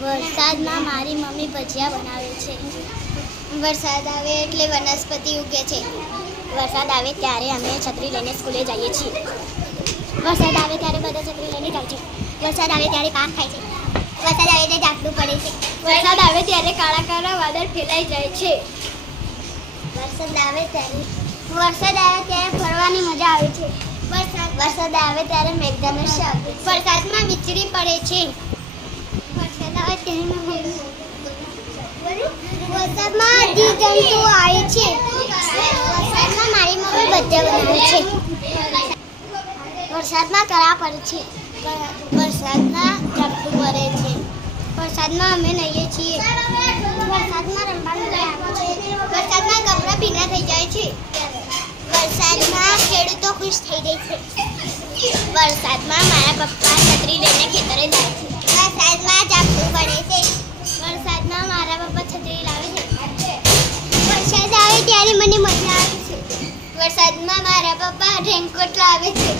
વરસાદમાં મારી મમ્મી ભજીયા બનાવે છે. વરસાદ આવે એટલે વનસ્પતિ ઉગે છે. વરસાદ આવે ત્યારે અમે છત્રી લઈને સ્કૂલે જઈએ છીએ. વરસાદ આવે ત્યારે બધા છત્રી લઈને જાય છે. વરસાદ આવે ત્યારે પાક થાય છે. વરસાદ આવે ત્યારે ઝાપટું પડે છે. વરસાદ આવે ત્યારે કાળા કાળા વાદળ ફેલાઈ જાય છે. વરસાદ આવે ત્યારે ફરવાની મજા આવે છે. વરસાદ આવે ત્યારે મેઘધનુષ આવે. વરસાદમાં વીજળી પડે છે. વરસાદ આવે ત્યારે વરસાદમાં જીવજંતુ આવે છે. વરસાદમાં મારી મમ્મી ભજીયા બનાવે છે. વરસાદમાં કરા પડે છે. વરસાદમાં ઝાપટું પડે છે. વરસાદમાં અમે નહીએ છીએ. વરસાદમાં રમવાનું આવે છે. વરસાદમાં કપડાં ભીના થઈ જાય છે. વરસાદમાં ખેડૂતો ખુશ થઈ જાય છે. વરસાદમાં મારા પપ્પા છત્રી લઈને ખેતરે જાય છે. વરસાદમાં ઝાપટું પડે છે. વરસાદમાં મારા પપ્પા છત્રી લાવે છે. વરસાદ આવે ત્યારે મને મજા આવે છે. વરસાદમાં મારા પપ્પા રેનકોટ લાવે છે.